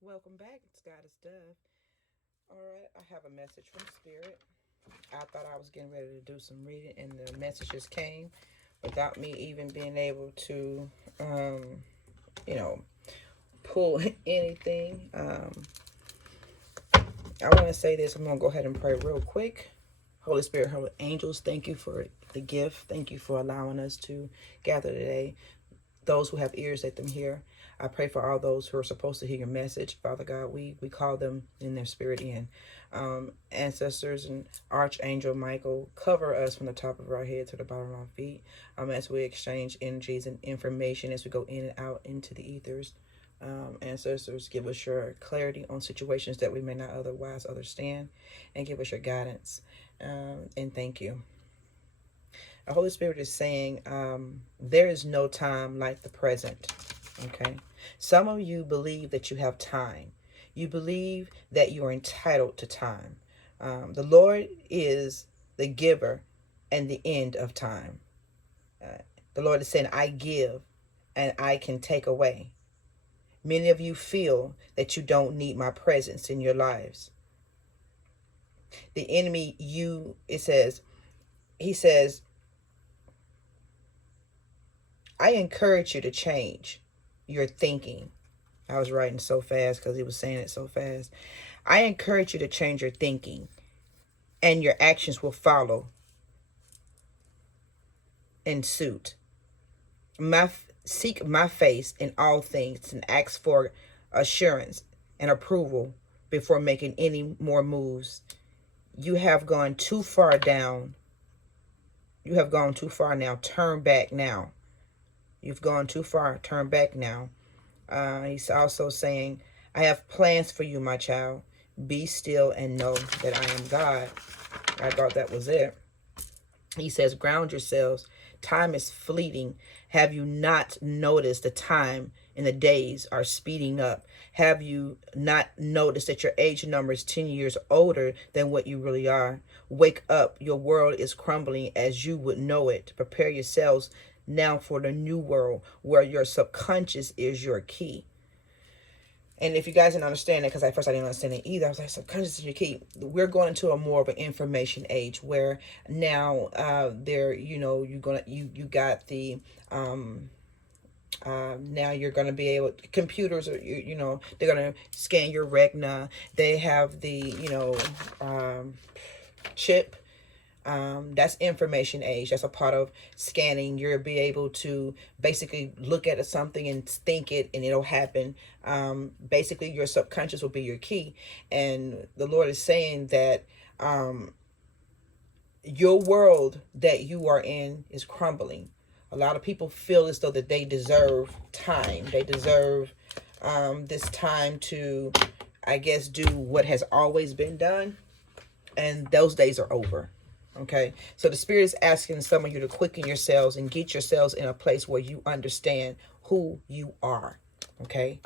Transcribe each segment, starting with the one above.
Welcome back. It's Goddess Dove. All right, I have a message from Spirit. I thought I was getting ready to do some reading, and the messages came without me even being able to, you know, pull anything. I want to say this. I'm going to go ahead and pray real quick. Holy Spirit, Holy Angels, thank you for the gift. Thank you for allowing us to gather today. Those who have ears, let them hear. I pray for all those who are supposed to hear your message. Father God, we call them in their spirit in. Ancestors and Archangel Michael, cover us from the top of our head to the bottom of our feet as we exchange energies and information as we go in and out into the ethers. Ancestors, give us your clarity on situations that we may not otherwise understand, and give us your guidance. And thank you. The Holy Spirit is saying there is no time like the present. Okay. Some of you believe that you have time. You believe that you are entitled to time. The Lord is the giver and the end of time. The Lord is saying, I give and I can take away. Many of you feel that you don't need my presence in your lives. The enemy, he says, I encourage you to change your thinking. I was writing so fast because he was saying it so fast. I encourage you to change your thinking, and your actions will follow in suit. Seek my face in all things and ask for assurance and approval before making any more moves. You have gone too far down. You have gone too far now. Turn back now. You've gone too far. Turn back now. He's also saying, I have plans for you, my child. Be still and know that I am God. I thought that was it. He says, ground yourselves. Time is fleeting. Have you not noticed the time and the days are speeding up? Have you not noticed that your age number is 10 years older than what you really are? Wake up. Your world is crumbling as you would know it. Prepare yourselves now for the new world where your subconscious is your key. And if you guys didn't understand it, because at first I didn't understand it either, I was like, subconscious is your key. We're going into a more of an information age where now you got the now you're gonna be able, computers are, they're gonna scan your retina. They have the chip. That's information age. That's a part of scanning. You'll be able to basically look at something and think it, and it'll happen. Basically, your subconscious will be your key. And the Lord is saying that your world that you are in is crumbling. A lot of people feel as though that they deserve time. They deserve this time to, I guess, do what has always been done. And those days are over. Okay, so the Spirit is asking some of you to quicken yourselves and get yourselves in a place where you understand who you are. Okay,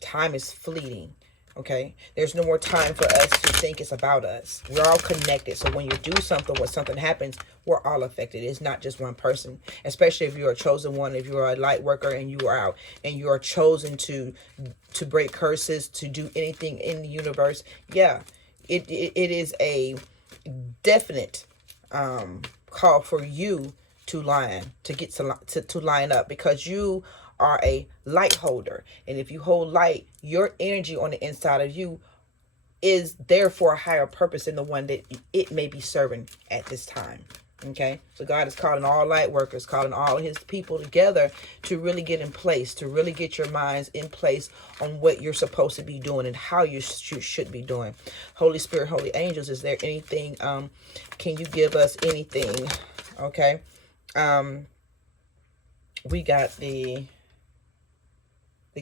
time is fleeting. Okay, there's no more time for us to think it's about us. We're all connected. So when you do something, when something happens, we're all affected. It's not just one person, especially if you're a chosen one, if you're a light worker and you are out and you are chosen to break curses, to do anything in the universe. Yeah, it is a definite call for you to get to line up, because you are a light holder, and if you hold light, your energy on the inside of you is there for a higher purpose than the one that it may be serving at this time. Okay, so God is calling all light workers, calling all his people together to really get in place, to really get your minds in place on what you're supposed to be doing and how you should be doing. Holy Spirit, Holy Angels, is there anything, can you give us anything? Okay, we got the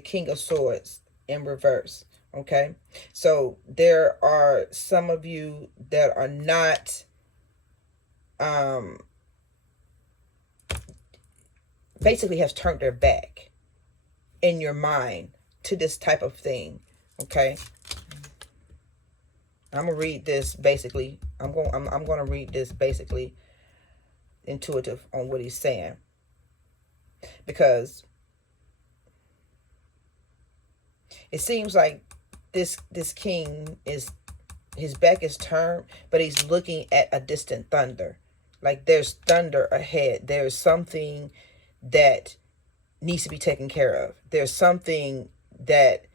King of Swords in reverse. Okay, so there are some of you that are not basically has turned their back in your mind to this type of thing. Okay, I'm gonna read this basically. I'm gonna read this basically intuitive on what he's saying, because it seems like this king is, his back is turned, but he's looking at a distant thunder. Like there's thunder ahead. There's something that needs to be taken care of. There's something that,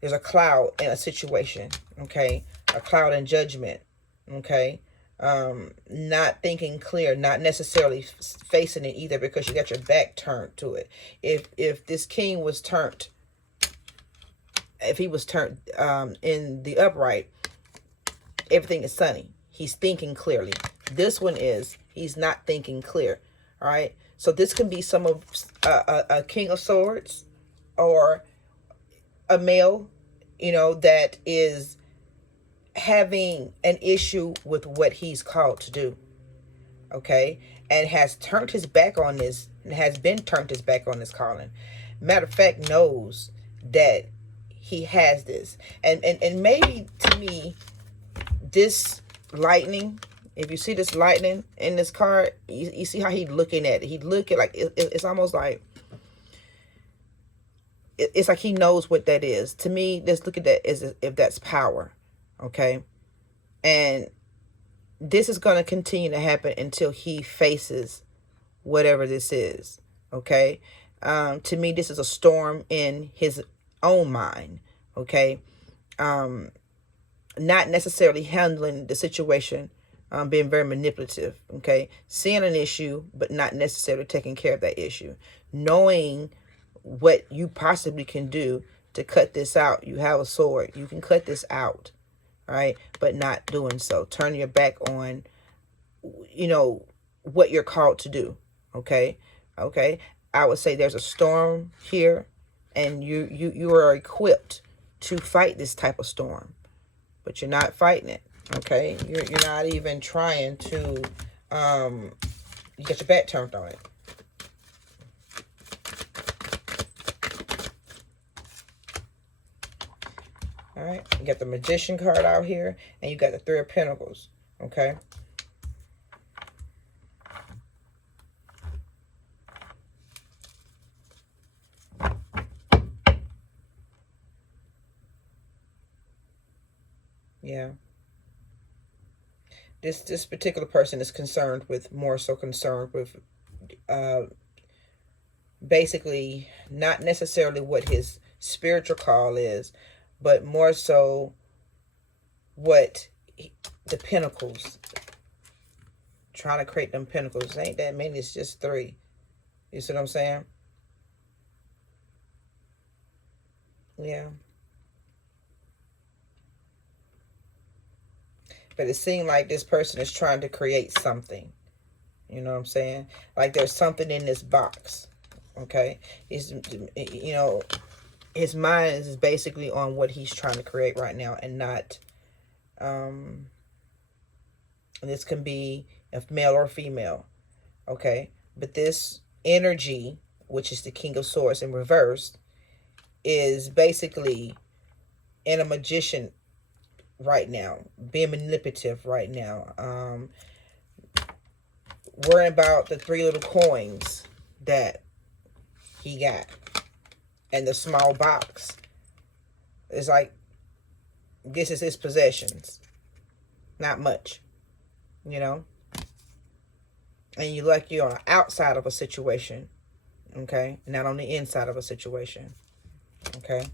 there's a cloud in a situation, okay? A cloud in judgment, okay? Not thinking clear, not necessarily facing it either, because you got your back turned to it. If this king was turned, if he was turned in the upright, everything is sunny. He's thinking clearly. This one is, he's not thinking clear. All right. So this can be some of a king of swords, or a male, that is having an issue with what he's called to do. Okay. And has turned his back on this, has been turned his back on this calling. Matter of fact, knows that he has this. And maybe to me, this lightning, if you see this lightning in this card, you see how he's looking at it. He look at, like, it's almost like, it's like he knows what that is. To me, let's look at that as if that's power. Okay. And this is going to continue to happen until he faces whatever this is. Okay. To me, this is a storm in his own mind. Okay. Not necessarily handling the situation, being very manipulative. Okay. Seeing an issue, but not necessarily taking care of that issue. Knowing what you possibly can do to cut this out. You have a sword. You can cut this out. All right. But not doing so. Turn your back on, what you're called to do. Okay. Okay. I would say there's a storm here, and you are equipped to fight this type of storm, but you're not fighting it. Okay. You're not even trying to, you get your back turned on it. All right, you got the Magician card out here, and you got the Three of Pentacles, okay? Yeah. This particular person is more so concerned with basically not necessarily what his spiritual call is, but more so what the pentacles, trying to create them pentacles. Ain't that many, it's just 3. You see what I'm saying? Yeah. But it seemed like this person is trying to create something. You know what I'm saying? Like there's something in this box. Okay? He's, his mind is basically on what he's trying to create right now, and not, and this can be a male or female, okay? But this energy, which is the King of Swords in reverse, is basically in a magician right now, being manipulative right now, worrying about the 3 little coins that he got. And the small box. It's like, this is his possessions. Not much. And you're on the outside of a situation. Okay? Not on the inside of a situation. Okay?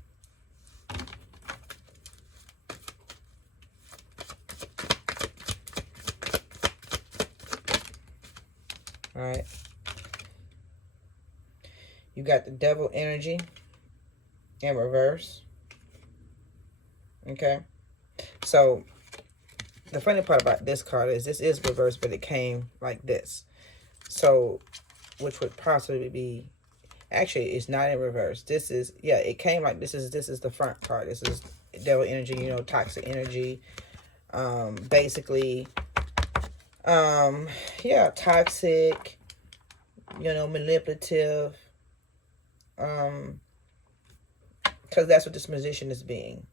Alright. You got the Devil energy in reverse. Okay. So the funny part about this card is this is reverse, but it came like this. So, which would possibly be, actually it's not in reverse. This is, yeah, it came like this is the front part. This is Devil energy, toxic energy. Basically, yeah, toxic, manipulative. Because that's what this magician is being.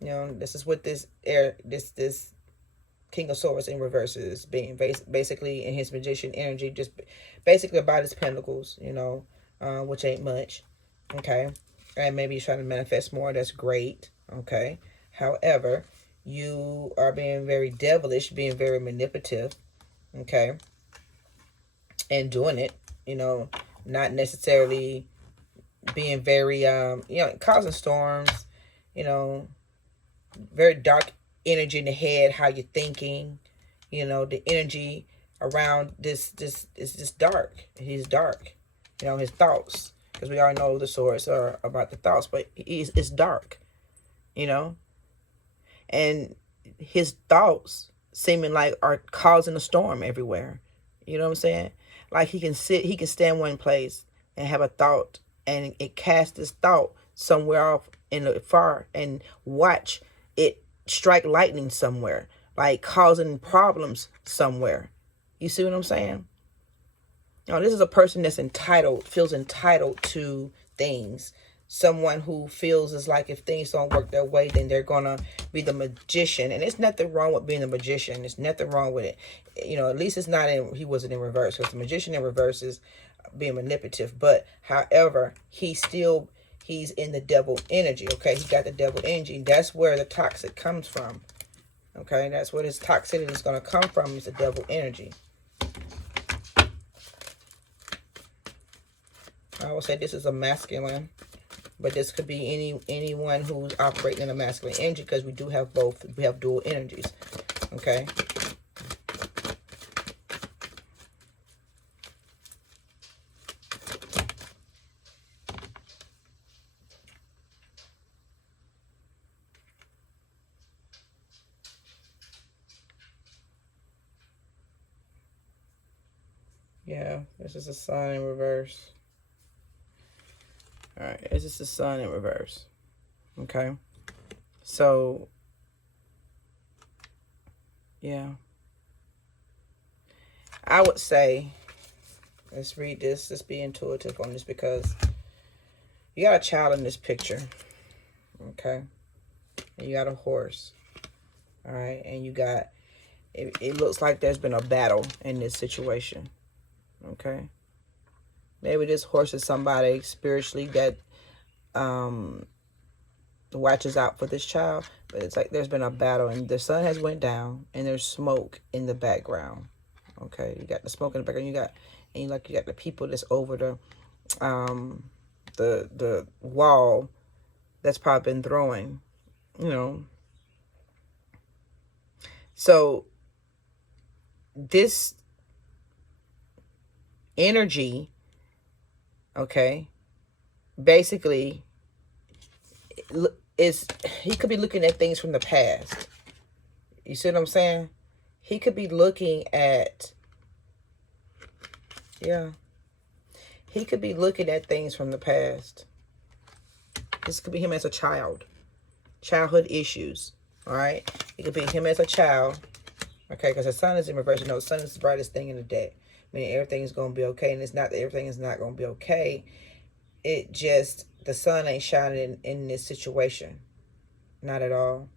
This is what this King of Swords in reverse is being. Basically, in his magician energy, just basically about his pentacles, which ain't much. Okay. And maybe he's trying to manifest more. That's great. Okay. However, you are being very devilish, being very manipulative. Okay. And doing it, you know, not necessarily being very, causing storms, you know, very dark energy in the head, how you're thinking, the energy around this is just dark. He's dark, his thoughts, because we all know the source are about the thoughts, but it's dark, you know, and his thoughts seeming like are causing a storm everywhere. You know what I'm saying? Like he can stand one place and have a thought, and it casts this thought somewhere off in the far, and watch it strike lightning somewhere, like causing problems somewhere. You see what I'm saying? Now, this is a person that's entitled, feels entitled to things. Someone who feels is like if things don't work their way, then they're gonna be the magician. And there's nothing wrong with being a magician. There's nothing wrong with it. At least it's not in, he wasn't in reverse. Because the magician in reverse is being manipulative. But however, he's in the devil energy. Okay, he got the devil energy. That's where the toxic comes from. Okay, that's where his toxicity is gonna come from, is the devil energy. I would say this is a masculine, but this could be anyone who's operating in a masculine energy, because we do have both. We have dual energies. Okay. Yeah, this is the sun in reverse. All right, this is the sun in reverse. Okay. So, yeah. I would say, let's read this. Let's be intuitive on this, because you got a child in this picture. Okay. And you got a horse. All right. And you got, it looks like there's been a battle in this situation. Okay. Maybe this horse is somebody spiritually that watches out for this child. But it's like there's been a battle, and the sun has went down, and there's smoke in the background. Okay, you got the smoke in the background. You got the people that's over the wall that's probably been throwing. So this energy, okay, basically he could be looking at things from the past. You see what I'm saying? He could be looking at, he could be looking at things from the past. This could be him as a child. Childhood issues. All right? It could be him as a child. Okay, because the sun is in reverse. The sun is the brightest thing in the day. Meaning everything's going to be okay. And it's not that everything is not going to be okay. It just, the sun ain't shining in this situation. Not at all.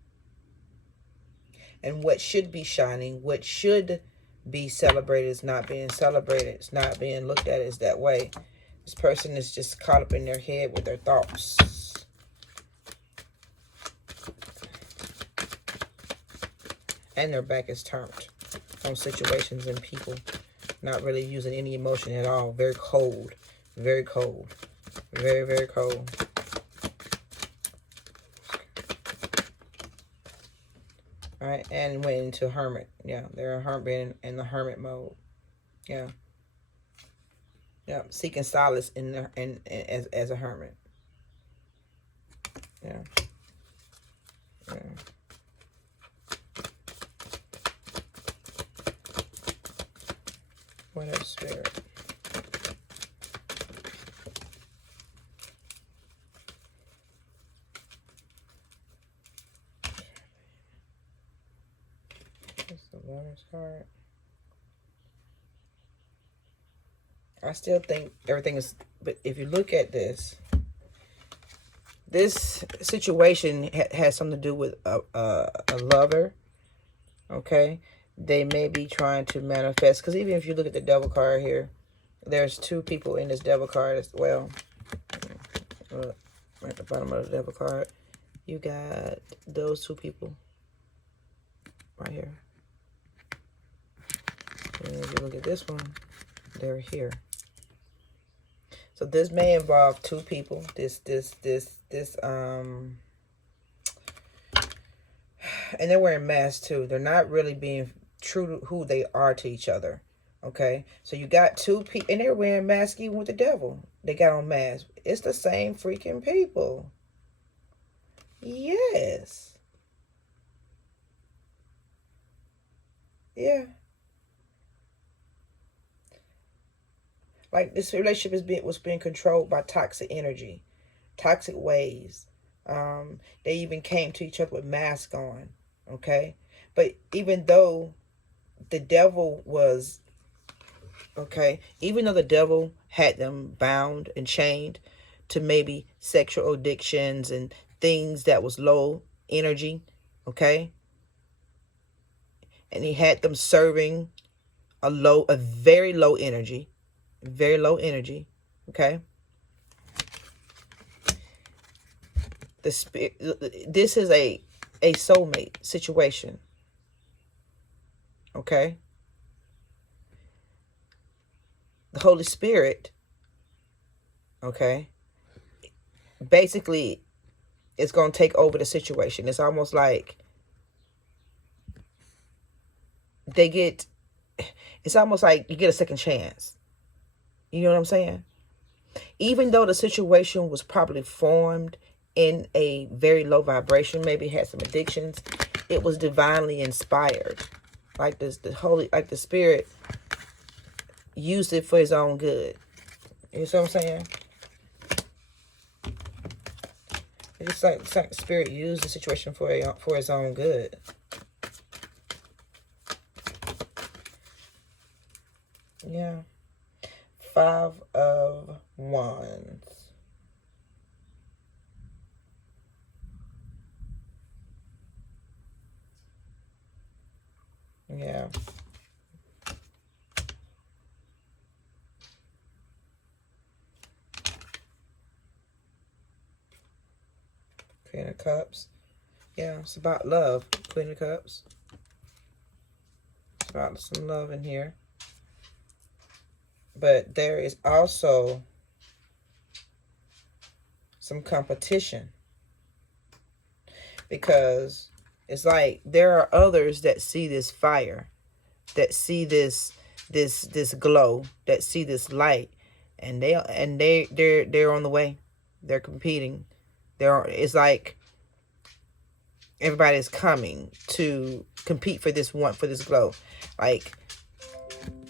And what should be shining, what should be celebrated, is not being celebrated. It's not being looked at as that way. This person is just caught up in their head with their thoughts. And their back is turned on situations and people. Not really using any emotion at all. Very cold. Very cold. Very, very cold. All right, and went into hermit. Yeah, they're a hermit, in the hermit mode. Yeah. Yeah, seeking solace as a hermit. Yeah. Yeah. What else, spirit? That's the Lover's card. I still think everything is, but if you look at this situation has something to do with a lover. Okay, they may be trying to manifest, because even if you look at the devil card here, there's two people in this devil card as well. At the bottom of the devil card, You got those two people right here. And if you look at this one, they're here. So this may involve two people. And they're wearing masks too. They're not really being true to who they are to each other. Okay, so you got two people, and they're wearing masks even with the devil. They got on masks. It's the same freaking people. Yes. Yeah. Like this relationship was being controlled by toxic energy, toxic ways. They even came to each other with masks on. Okay, but even though the devil was even though the devil had them bound and chained to maybe sexual addictions and things that was low energy, okay, and he had them serving a very low energy, okay. The spirit, this is a soulmate situation, okay. The Holy Spirit, okay, basically it's going to take over the situation. It's almost like it's almost like you get a second chance. You know what I'm saying? Even though the situation was probably formed in a very low vibration, maybe had some addictions, it was divinely inspired. Like the Spirit used it for his own good. You know what I'm saying? It's like the Spirit used the situation for his own good. Yeah. 5 of Wands. Yeah. Queen of Cups. Yeah, it's about love. Queen of Cups. It's about some love in here. But there is also some competition. Because it's like there are others that see this fire, that see this glow, that see this light, and they're on the way. They're competing. It's like everybody's coming to compete for this glow. Like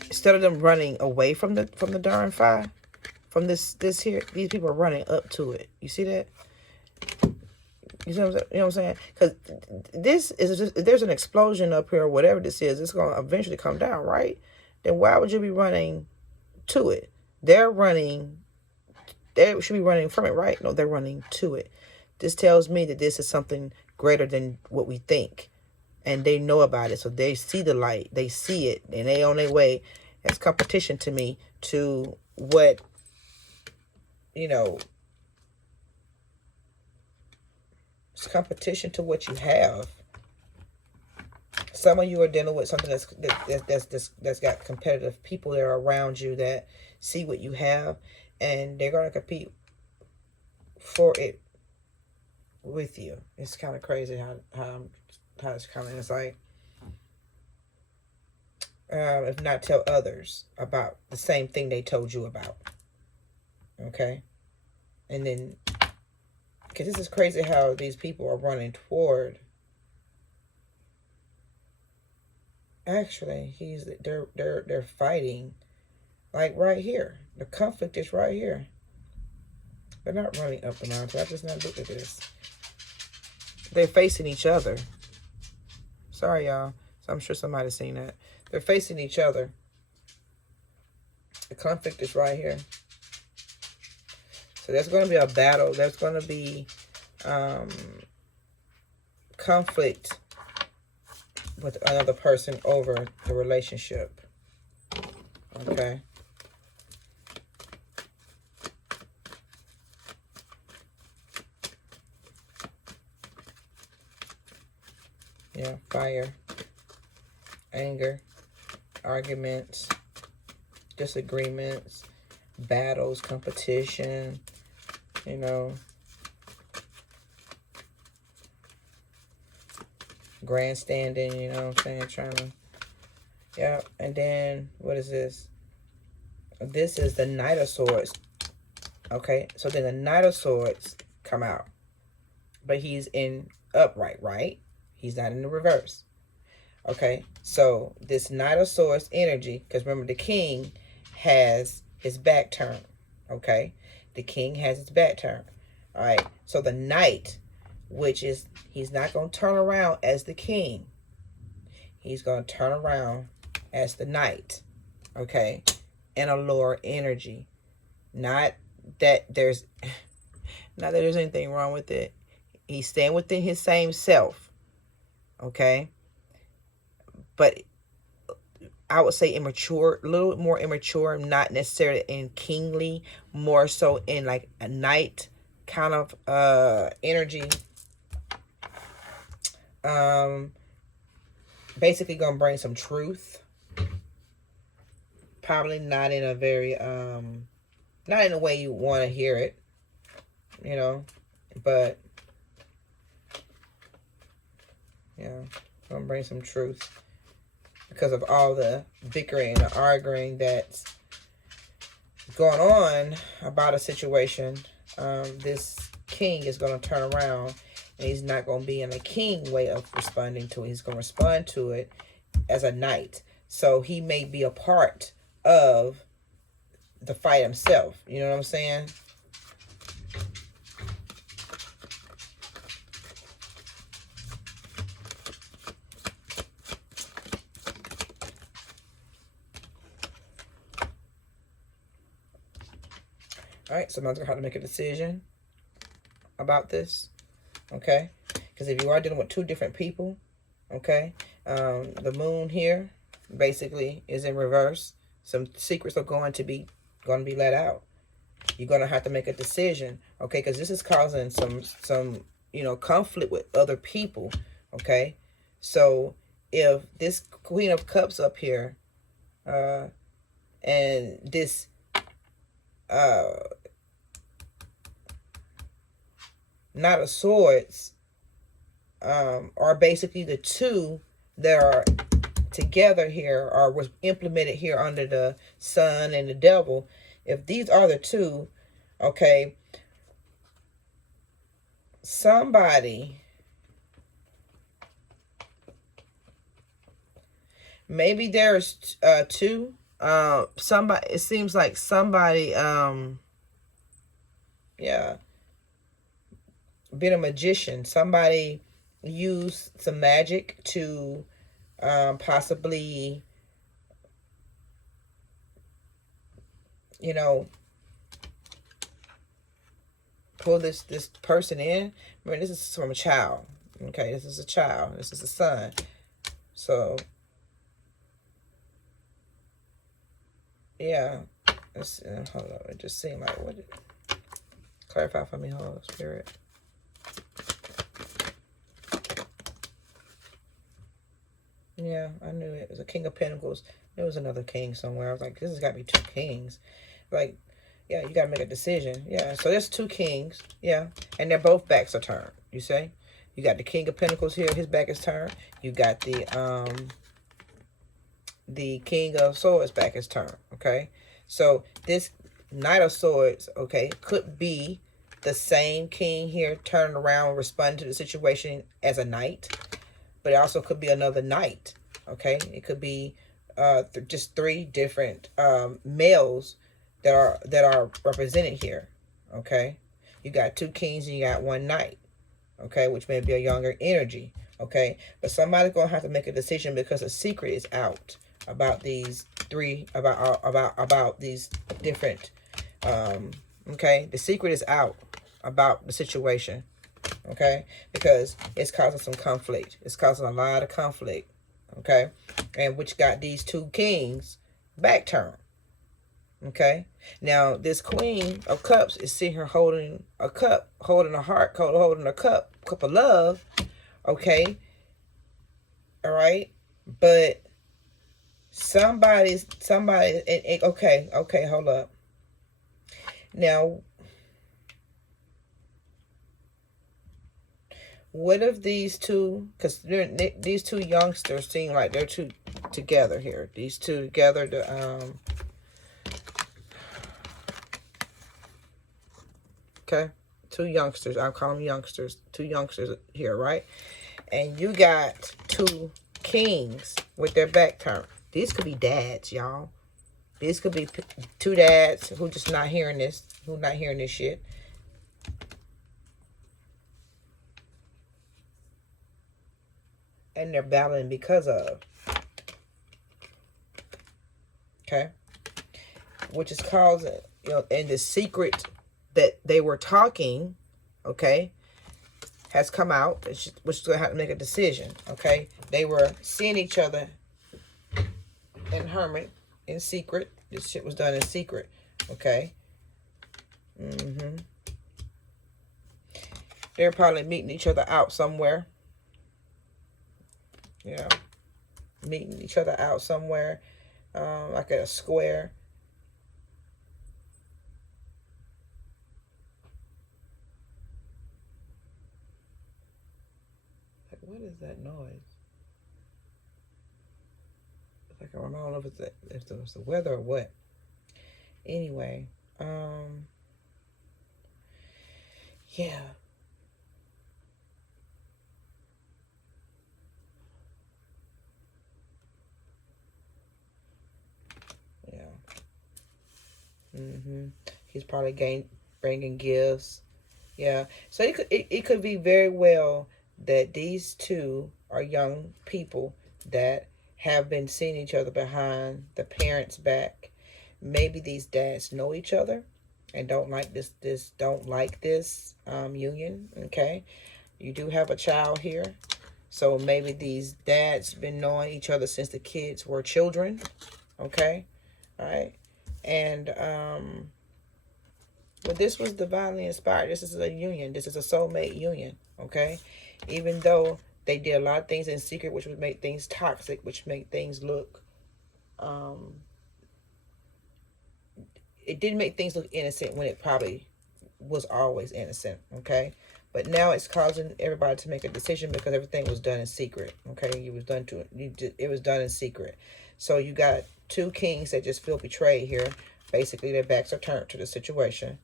instead of them running away from the darn fire, from this here, these people are running up to it. You see that? You know what I'm saying? Because this is just, if there's an explosion up here or whatever this is, it's going to eventually come down, right? Then why would you be running to it? They should be running from it, right? No, they're running to it. This tells me that this is something greater than what we think. And they know about it. So they see the light. They see it. And they on their way. That's competition to me to what, it's competition to what you have. Some of you are dealing with something that's got competitive people that are around you that see what you have, and they're gonna compete for it with you. It's kind of crazy how it's coming. It's like if not tell others about the same thing they told you about. Okay, and then because this is crazy how these people are running toward. Actually, they're fighting, like right here. The conflict is right here. They're not running up the mountain. I just not look at this. They're facing each other. Sorry, y'all. So I'm sure somebody's seen that. They're facing each other. The conflict is right here. So there's going to be a battle. There's going to be conflict with another person over the relationship. Okay. Yeah, fire, anger, arguments, disagreements, battles, competition, you know, grandstanding, you know what I'm saying, trying to, yeah. And then, what is this? This is the Knight of Swords. Okay, so then the Knight of Swords come out. But he's in upright, right? He's not in the reverse. Okay, so this Knight of Swords energy, because remember the king has his back turned. Okay, the king has his back turned. All right, so the Knight, which is, he's not going to turn around as the king. He's going to turn around as the Knight. Okay, and a lower energy. Not that there's anything wrong with it. He's staying within his same self. Okay, but I would say immature, a little bit more immature, not necessarily in kingly, more so in like a knight kind of energy. Basically gonna bring some truth. Probably not in a very not in a way you want to hear it, you know, but yeah, gonna bring some truth because of all the bickering and the arguing that's going on about a situation. This king is going to turn around, and he's not going to be in a king way of responding to it. He's going to respond to it as a knight. So he may be a part of the fight himself. You know what I'm saying? All right, so I'm going to have to make a decision about this, okay? Because if you are dealing with two different people, okay, the moon here basically is in reverse. Some secrets are going to be let out. You're going to have to make a decision, okay? Because this is causing some you know, conflict with other people, okay? So if this Queen of Cups up here, and this Knight of Swords are basically the two that are together here, or was implemented here under the sun and the devil. If these are the two, okay, somebody, maybe there's two, somebody, it seems like somebody, yeah, been a magician. Somebody used some magic to possibly, you know, pull this person in. Remember, this is from a child. Okay, this is a child. This is a son. So, yeah. Let's, hold on. It just seemed like, what did, clarify for me, Holy Spirit. Yeah, I knew it. It was a King of Pentacles. There was another king somewhere. I was like, this has got to be two kings. Like, yeah, you got to make a decision. Yeah, so there's two kings. Yeah, and they're both backs are turned, you say? You got the King of Pentacles here. His back is turned. You got the King of Swords back is turned, okay? So this Knight of Swords, okay, could be the same king here turning around, responding to the situation as a knight. But it also could be another knight, okay? It could be just three different males that are represented here, okay? You got two kings and you got one knight, okay? Which may be a younger energy, okay? But somebody's gonna have to make a decision because a secret is out about these three, about these different, okay? The secret is out about the situation. Okay, because it's causing some conflict. It's causing a lot of conflict. Okay, and which got these two kings back turned. Okay, now this Queen of Cups is sitting here holding a cup, holding a heart, holding a cup of love. Okay, All right. But somebody, okay, hold up. Now, what if these two, because these two youngsters seem like they're two together here. These two together, okay? Two youngsters, I'll call them youngsters. Two youngsters here, right? And you got two kings with their back turned. These could be dads, y'all. These could be two dads who just not hearing this, who not hearing this shit. And they're battling because of. Okay? Which is causing, and the secret that they were talking, okay, has come out, which is going to have to make a decision, okay? They were seeing each other in hermit, in secret. This shit was done in secret, okay? They're probably meeting each other out somewhere. Meeting each other out somewhere, like at a square. Like, what is that noise? Like, I don't know if it's the weather or what. Anyway, yeah. He's probably bringing gifts. Yeah. So it could be very well that these two are young people that have been seeing each other behind the parents' back. Maybe these dads know each other and don't like this union. Okay. You do have a child here. So maybe these dads been knowing each other since the kids were children. Okay. All right. And but this was divinely inspired. This is a union. This is a soulmate union. Okay. Even though they did a lot of things in secret, which would make things toxic, which make things look it didn't make things look innocent when it probably was always innocent. Okay. But now it's causing everybody to make a decision because everything was done in secret. Okay. It was done in secret. So you got two kings that just feel betrayed here. Basically, their backs are turned to the situation.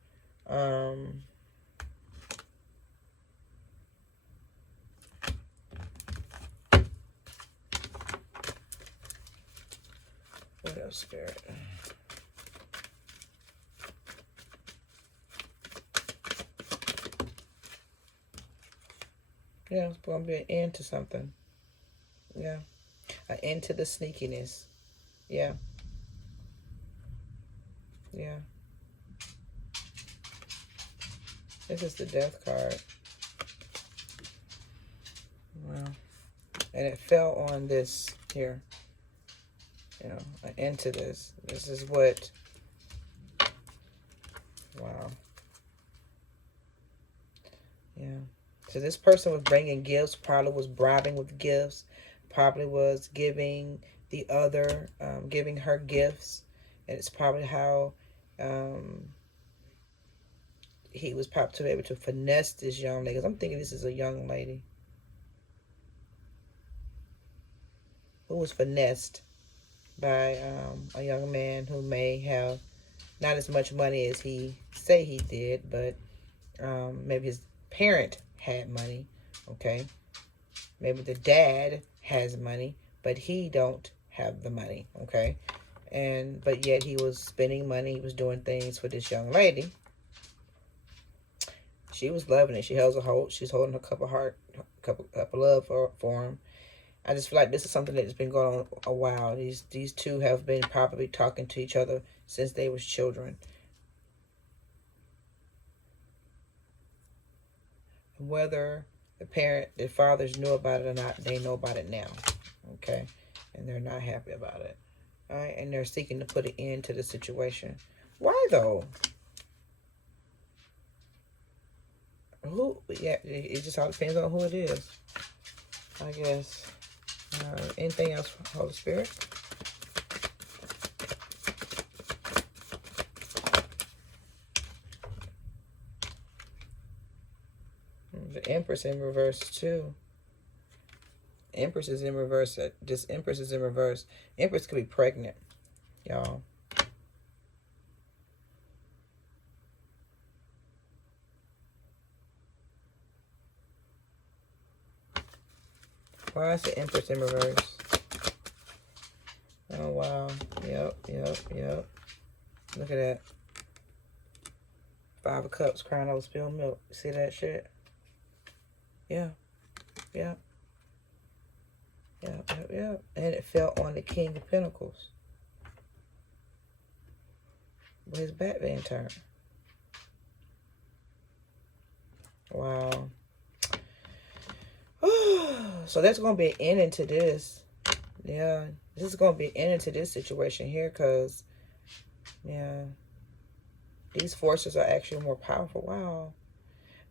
What else, Spirit? Yeah, it's going to be an end to something. Yeah. An end to the sneakiness. Yeah. Yeah. This is the death card. Wow. And it fell on this here. An end to this. This is what... Wow. Yeah. So this person was bringing gifts, probably was bribing with gifts, probably was giving the other, giving her gifts. And it's probably how he was probably to be able to finesse this young lady. Because I'm thinking this is a young lady who was finessed by a young man who may have not as much money as he say he did, but maybe his parent had money. Okay, maybe the dad has money, but he don't have the money. Okay, but yet he was spending money. He was doing things for this young lady. She was loving it. She's holding a cup of love for him. I just feel like this is something that's been going on a while. These two have been probably talking to each other since they was children. Whether the fathers knew about it or not, they know about it now. Okay? And they're not happy about it. All right? And they're seeking to put an end to the situation. Why though? Yeah, it just all depends on who it is, I guess. Anything else, Holy Spirit? The Empress in reverse too. Empress is in reverse. This Empress is in reverse. Empress could be pregnant, y'all. Why is the Empress in reverse? Oh, wow. Yep. Look at that. 5 of Cups crying over spilled milk. See that shit? Yeah. And it fell on the King of Pentacles. With his back being turned. Wow. So there's going to be an ending to this. Yeah. This is going to be an ending to this situation here because, yeah, these forces are actually more powerful. Wow.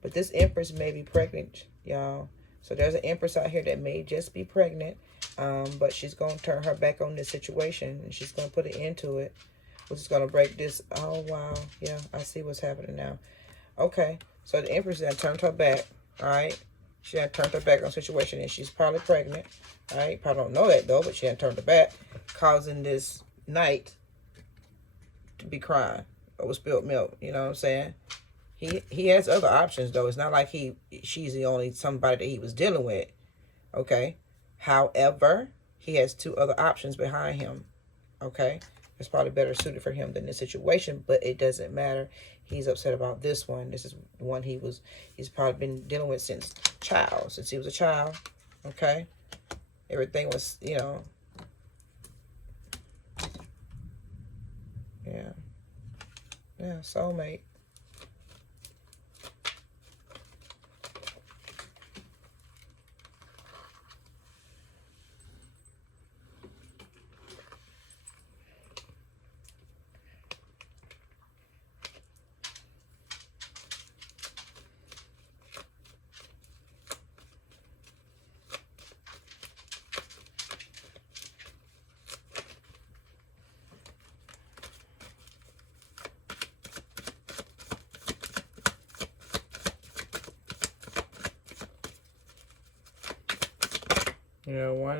But this Empress may be pregnant, y'all. So there's an Empress out here that may just be pregnant. But she's going to turn her back on this situation. And she's going to put an end to it. Which is going to break this. Oh, wow. Yeah, I see what's happening now. Okay. So the Empress then turned her back. All right. She had turned her back on the situation. And she's probably pregnant. All right. Probably don't know that, though. But she had turned her back. Causing this knight to be crying over spilled milk. You know what I'm saying? He has other options, though. It's not like she's the only somebody that he was dealing with. Okay. However, he has 2 other options behind him. Okay. It's probably better suited for him than this situation, but it doesn't matter. He's upset about this one. This is the one he's probably been dealing with since he was a child. Okay. Everything was, yeah. Yeah, soulmate.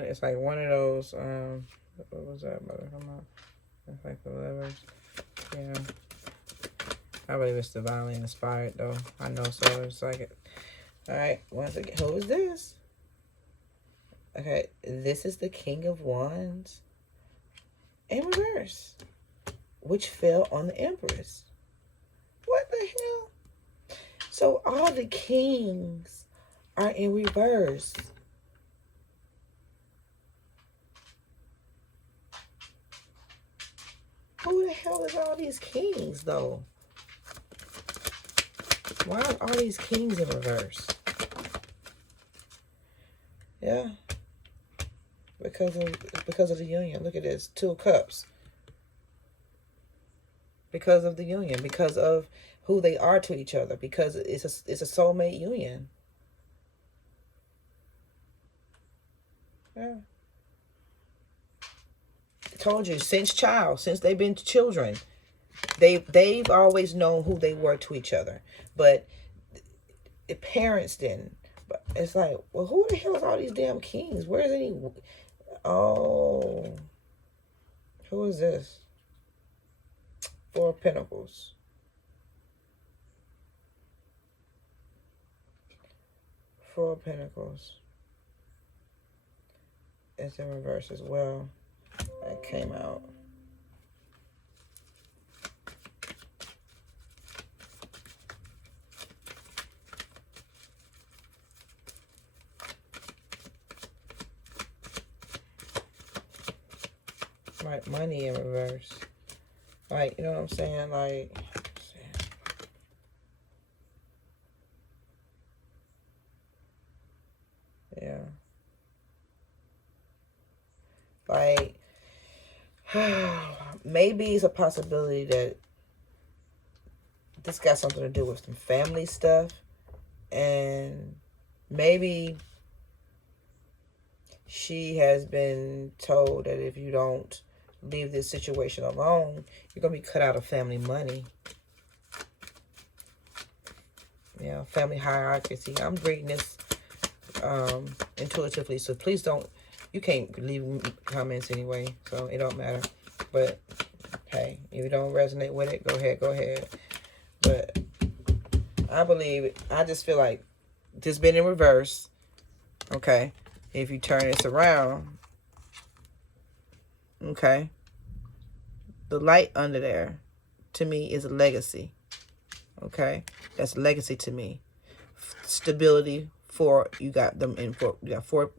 It's like one of those, what was that, mother? Come on. It's like the levers. Yeah. I believe it's divinely inspired, though. I know so. It's like it. All right. Once again, who is this? Okay. This is the King of Wands in reverse, which fell on the Empress. What the hell? So all the kings are in reverse. Who the hell is all these kings, though? Why are all these kings in reverse? Yeah. Because of the union. Look at this. 2 of Cups. Because of the union. Because of who they are to each other. Because it's a soulmate union. Yeah. I told you, since they've been children, they've always known who they were to each other. But the parents didn't. But it's like, well, who the hell is all these damn kings? Where's any? Oh, who is this? 4 of Pentacles. 4 of Pentacles. It's in reverse as well. That came out. Right, money in reverse. Like, you know what I'm saying? Like, yeah. Like, maybe it's a possibility that this got something to do with some family stuff. And maybe she has been told that if you don't leave this situation alone, you're going to be cut out of family money. Yeah, family hierarchy. See, I'm reading this intuitively, so please don't, you can't leave comments anyway, so it don't matter. But hey, if you don't resonate with it, go ahead. But I believe, I just feel like this been in reverse. Okay, if you turn this around, okay, the light under there to me is a legacy. Okay, that's legacy to me. Stability. For you got them in four. You got four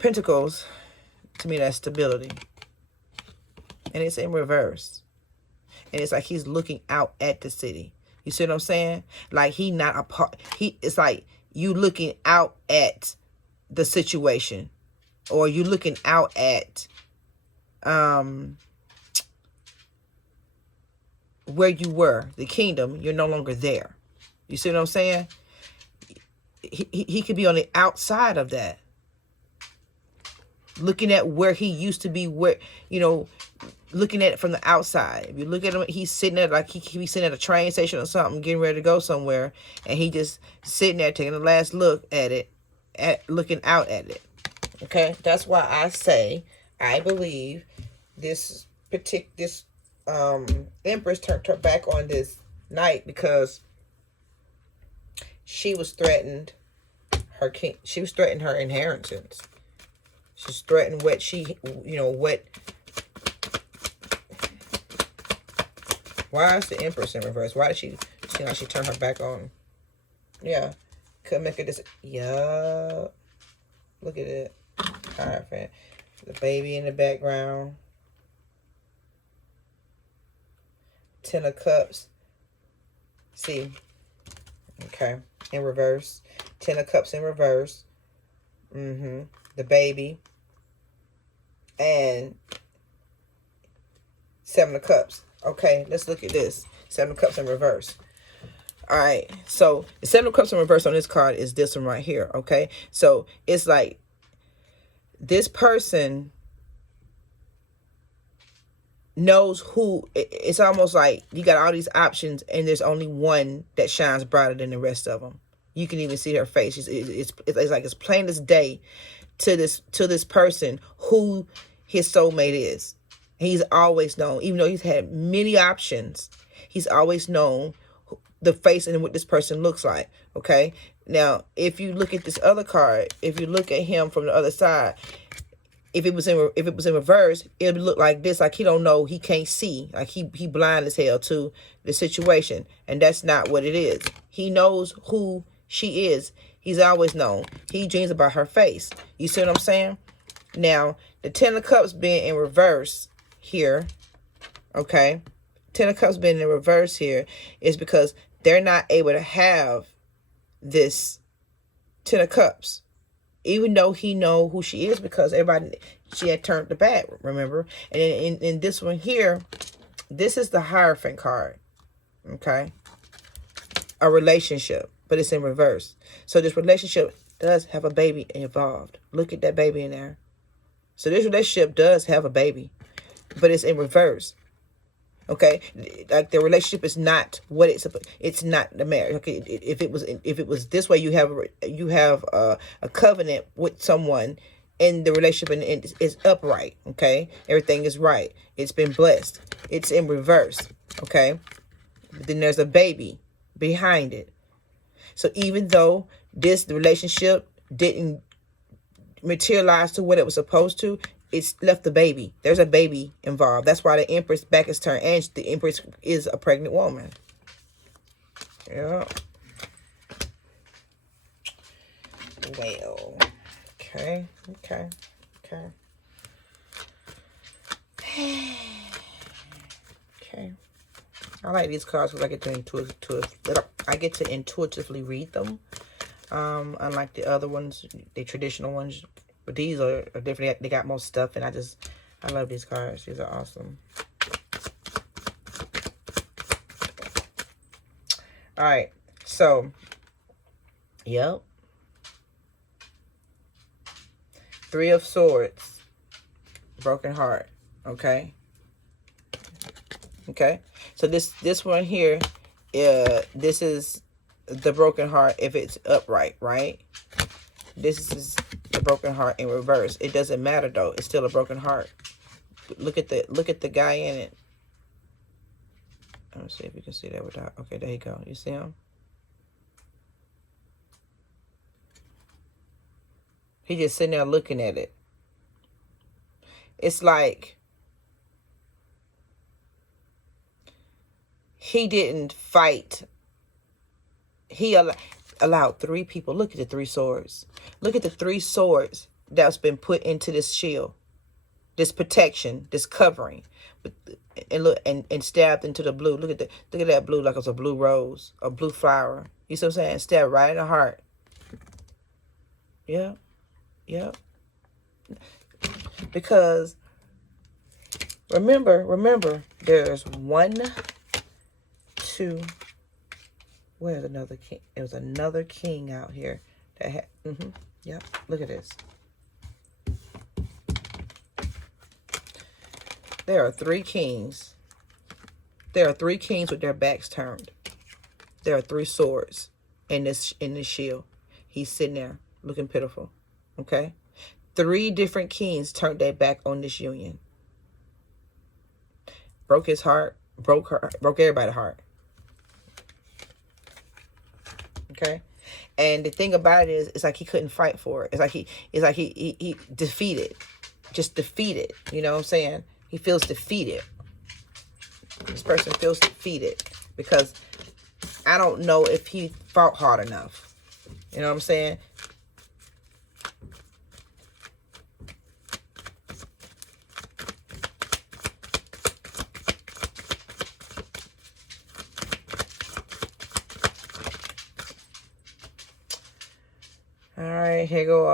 pentacles. To me, that's stability, and it's in reverse. And it's like he's looking out at the city. You see what I'm saying? Like he not a part. It's like you looking out at the situation, or you looking out at where you were, the kingdom. You're no longer there. You see what I'm saying? He could be on the outside of that, looking at where he used to be, where, looking at it from the outside. If you look at him, he's sitting there like he be sitting at a train station or something, getting ready to go somewhere, and he just sitting there taking the last look at it, looking out at it. Okay, that's why I say I believe this Empress turned her back on this knight because she was threatened. She was threatening her inheritance. She's threatened what what. Why is the Empress in reverse? Why did she turn her back on? Yeah, could make it this. Yeah, look at it. Hierophant, the baby in the background. Ten of Cups. See, okay, in reverse. Ten of Cups in reverse. The baby. And Seven of Cups. Okay, let's look at this. Seven of Cups in reverse. All right, so the Seven of Cups in reverse on this card is this one right here, okay? So it's like this person knows who. It's almost like you got all these options and there's only one that shines brighter than the rest of them. You can even see her face. It's like it's plain as day to this person who his soulmate is. He's always known, even though he's had many options, he's always known the face and what this person looks like. Okay. Now, if you look at this other card, if you look at him from the other side, if it was in reverse, it would look like this, like he don't know, he can't see, like he blind as hell to the situation, and that's not what it is. He knows who she is. He's always known. He dreams about her face. You see what I'm saying? Now, the Ten of Cups being in reverse here, okay? Ten of Cups being in reverse here is because they're not able to have this Ten of Cups. Even though he know who she is, because she had turned the back, remember? And in this one here, this is the Hierophant card, okay? A relationship, but it's in reverse. So this relationship does have a baby involved. Look at that baby in there. So this relationship does have a baby, but it's in reverse. Okay, like the relationship is not what it's not the marriage. Okay, if it was this way, you have a covenant with someone, and the relationship is upright. Okay, everything is right. It's been blessed. It's in reverse. Okay, but then there's a baby behind it. So even though the relationship didn't materialize to what it was supposed to, it's left the baby. There's a baby involved. That's why the Empress back is turned, and the Empress is a pregnant woman. Yeah. Well, okay. Okay. I like these cards because I get to intuitively read them. Unlike the other ones, the traditional ones. But these are different. They got more stuff, and I love these cards. These are awesome. All right. So, yep. Three of Swords. Broken heart. Okay. Okay. So this one here, this is the broken heart if it's upright, right? This is the broken heart in reverse. It doesn't matter though. It's still a broken heart. Look at the guy in it. Let me see if you can see that without. Okay, there you go. You see him? He just sitting there looking at it. It's like he didn't fight. He allowed three people. Look at the three swords. Look at the three swords that's been put into this shield, this protection, this covering, and look and stabbed into the blue. Look at that blue like it's a blue rose, a blue flower. You see what I'm saying? Stabbed right in the heart. Yeah, yeah. Because remember, there's 1, 2. Where's another king? There was another king out here that had. Yep. Look at this. There are 3 kings. There are 3 kings with their backs turned. There are 3 swords in this shield. He's sitting there looking pitiful. Okay. 3 different kings turned their back on this union. Broke his heart. Broke everybody's heart. Okay. And the thing about it is, it's like he couldn't fight for it. It's like he defeated. Just defeated. You know what I'm saying? He feels defeated. This person feels defeated because I don't know if he fought hard enough. You know what I'm saying? All right, here go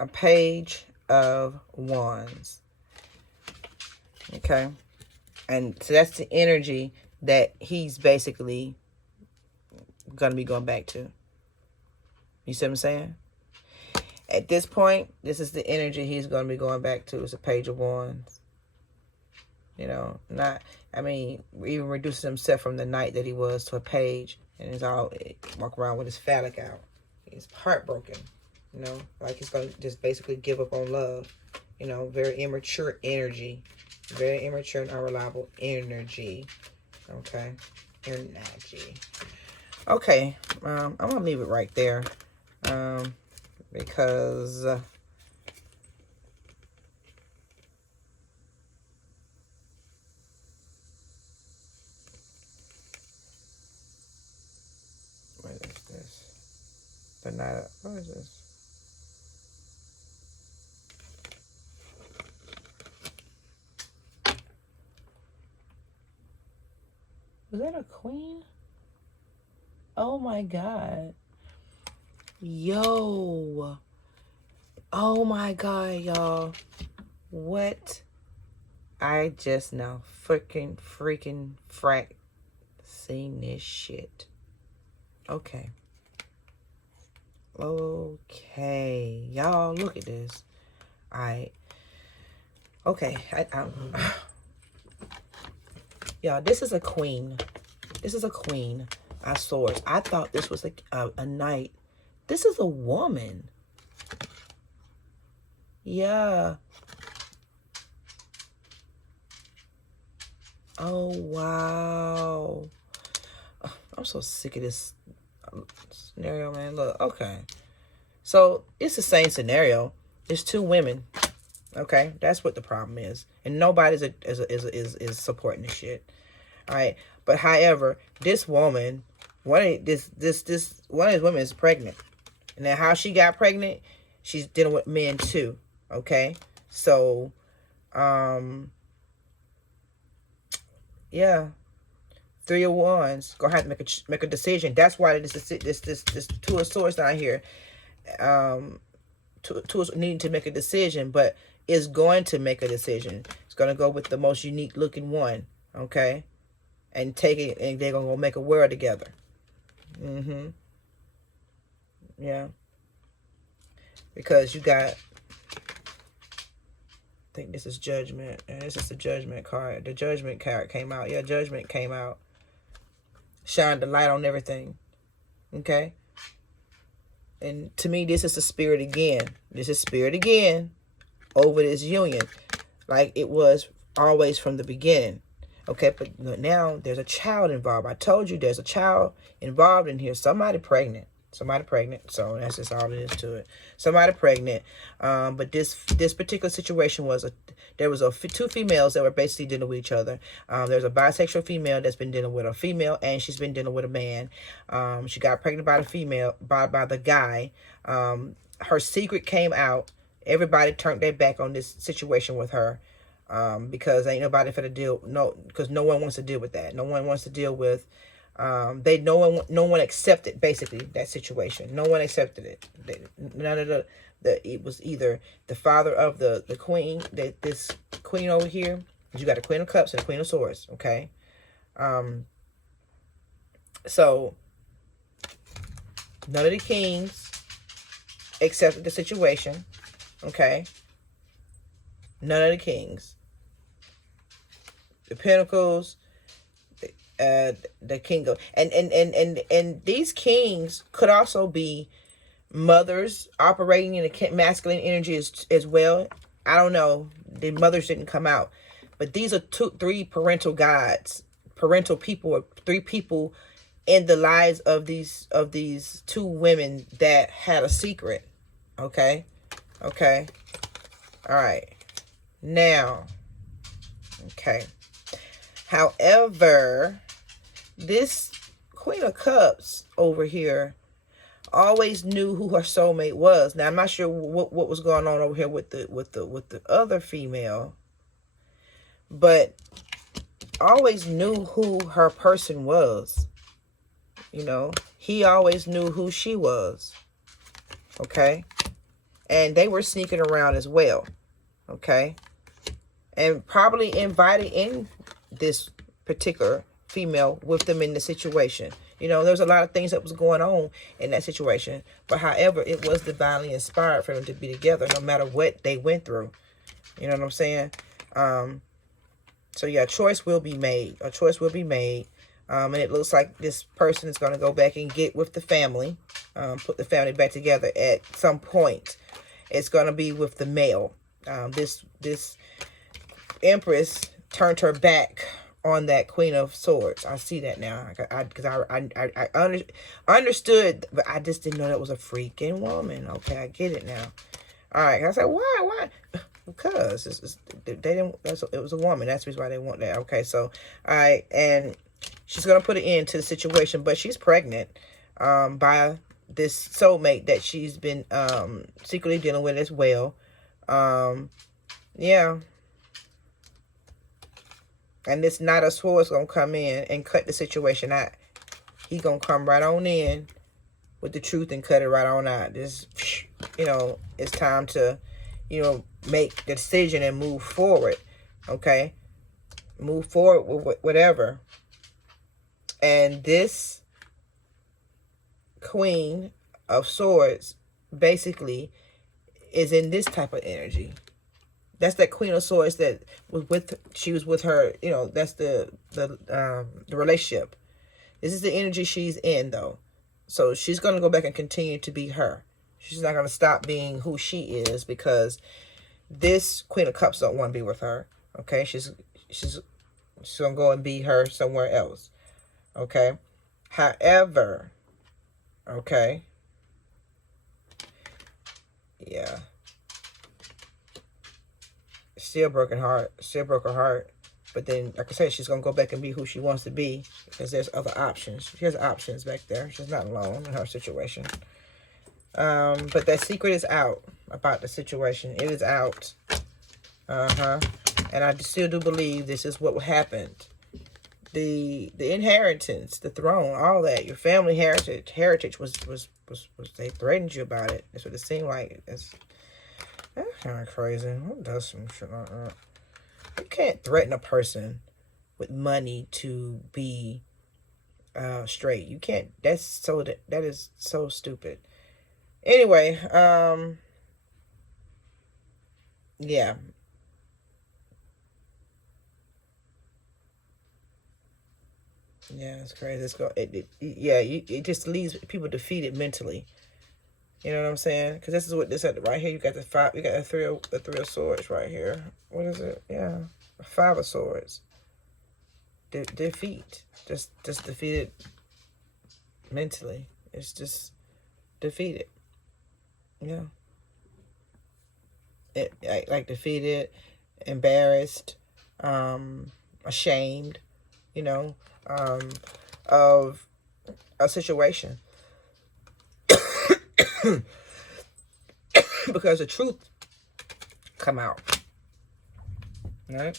a page of wands. Okay. And so that's the energy that he's basically going to be going back to. You see what I'm saying? At this point, this is the energy he's going to be going back to. It's a page of wands. You know, even reducing himself from the knight that he was to a page. And he's all walk around with his phallic out. He's heartbroken, you know, like he's going to just basically give up on love. You know, very immature energy. Very immature and unreliable energy. Okay. Energy. Okay. I'm going to leave it right there. Because... what is this? The night. What is this? Was that a queen? Oh my God. Yo. Oh my God, y'all. What? I just now freaking seen this shit. Okay. Okay. Y'all, look at this. Alright. Okay. Y'all, this is a queen. This is a queen of swords. I thought this was a knight. This is a woman. Yeah. Oh, wow. I'm so sick of this scenario, man. Look, okay. So, it's the same scenario. There's 2 women. Okay? That's what the problem is. And nobody's is supporting this shit. All right? But however, this woman, one of these women is pregnant. And then how she got pregnant, she's dealing with men too. Okay? So, yeah. 3 of Wands gonna have to make a decision. That's why this 2 of Swords down here. Two needing to make a decision, but is going to make a decision. It's gonna go with the most unique looking one. Okay, and take it, and they're gonna go make a world together. Yeah. because you got, I think this is Judgment, and this is the Judgment card. The Judgment card came out. Yeah, Judgment came out. Shine the light on everything. Okay? And to me, this is the spirit again. This is spirit again over this union. Like it was always from the beginning. Okay, but now there's a child involved. I told you there's a child involved in here. Somebody pregnant. Somebody pregnant. So that's just all it is to it. Somebody pregnant. But this particular situation was there was two females that were basically dealing with each other. There's a bisexual female that's been dealing with a female, and she's been dealing with a man. She got pregnant by the female, by the guy. Her secret came out. Everybody turned their back on this situation with her. Because ain't nobody for the deal. Because no one wants to deal with that. No one wants to deal with. No one accepted basically that situation. No one accepted it. None of it was either the father of the queen, this queen over here. You got a Queen of Cups and a Queen of Swords. Okay. So none of the kings accepted the situation. Okay. None of the kings. The Pentacles, the King of, and these kings could also be mothers operating in a masculine energy as well. I don't know. The mothers didn't come out, but these are three parental guides, parental people, or three people in the lives of these two women that had a secret. Okay, okay, all right. Now, okay. However, this Queen of Cups over here always knew who her soulmate was. Now, I'm not sure what was going on over here with the other female, but always knew who her person was. You know, he always knew who she was. Okay, and they were sneaking around as well. Okay, and probably invited in this particular female with them in the situation. You know, there's a lot of things that was going on in that situation. But however, it was divinely inspired for them to be together no matter what they went through. You know what I'm saying? So yeah, a choice will be made. A choice will be made. And it looks like this person is going to go back and get with the family. Put the family back together at some point. It's going to be with the male. This Empress turned her back on that Queen of Swords. I see that now. Because I understood, but I just didn't know that was a freaking woman. Okay, I get it now. All right. I said, why? Because they didn't. It was a woman. That's the reason why they want that. Okay, so all right, and she's gonna put an end to the situation, but she's pregnant by this soulmate that she's been secretly dealing with as well. Yeah. And this Knight of Swords gonna come in and cut the situation out. He gonna come right on in with the truth and cut it right on out. This, you know, it's time to, you know, make the decision and move forward. Okay, move forward with whatever. And this Queen of Swords basically is in this type of energy. That's that Queen of Swords that she was with her, you know, that's the relationship. This is the energy she's in, though. So she's going to go back and continue to be her. She's not going to stop being who she is because this Queen of Cups don't want to be with her. Okay? She's going to go and be her somewhere else. Okay? However, okay? Yeah. Still broke her heart. But then, like I said, she's going to go back and be who she wants to be because there's other options. She has options back there. She's not alone in her situation. But that secret is out about the situation. It is out. And I still do believe this is what happened. The inheritance, the throne, all that, your family heritage was they threatened you about it. That's what it seemed like. That's kind of crazy. Who does some shit like that? You can't threaten a person with money to be straight. You can't. That is so stupid. Anyway, Yeah. Yeah, it's crazy. It just leaves people defeated mentally. You know what I'm saying? Because this is what this right here. You got the five. You got the three of swords right here. What is it? Yeah, five of swords. Defeat. Just defeated mentally. It's just defeated. Yeah. Like defeated, embarrassed, ashamed. You know, of a situation. Because the truth come out, right?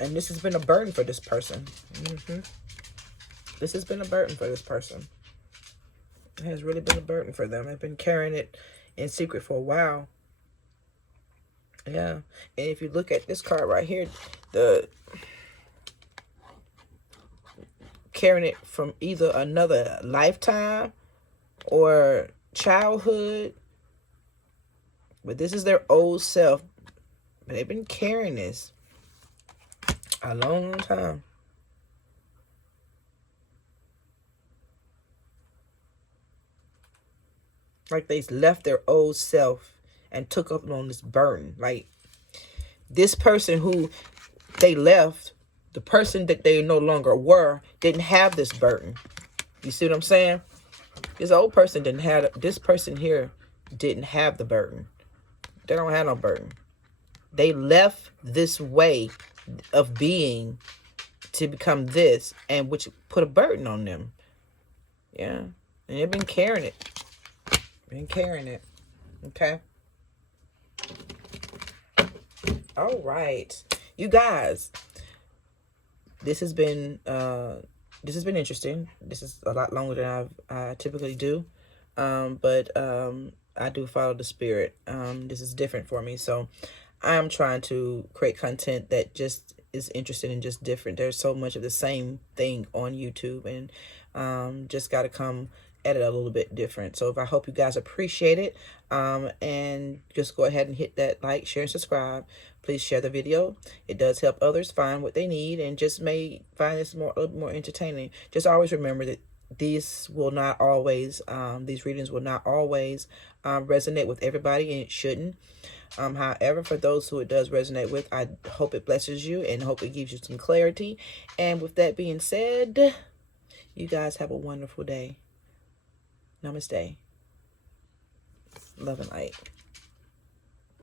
And this has been a burden for this person. This has been a burden for this person. It has really been a burden for them. They've been carrying it in secret for a while. Yeah. And if you look at this card right here, the carrying it from either another lifetime or childhood. But this is their old self. But they've been carrying this a long, long time. Like they left their old self and took up on this burden. Like this person who they left, the person that they no longer were, didn't have this burden. You see what I'm saying? This old person didn't have, this person here didn't have the burden. They don't have no burden. They left this way of being to become this, and which put a burden on them. Yeah. And they've been carrying it. Been carrying it. Okay. All right. You guys, this has been interesting. This is a lot longer than I typically do. But I do follow the spirit. This is different for me. So I'm trying to create content that just is interesting and just different. There's so much of the same thing on YouTube, and just got to come at it a little bit different. So if I hope you guys appreciate it, and just go ahead and hit that like, share, and subscribe. Please share the video. It does help others find what they need and just may find this a little more entertaining. Just always remember that these will not always, these readings will not always resonate with everybody, and it shouldn't. However, for those who it does resonate with, I hope it blesses you and hope it gives you some clarity. And with that being said, you guys have a wonderful day. Namaste. Love and light.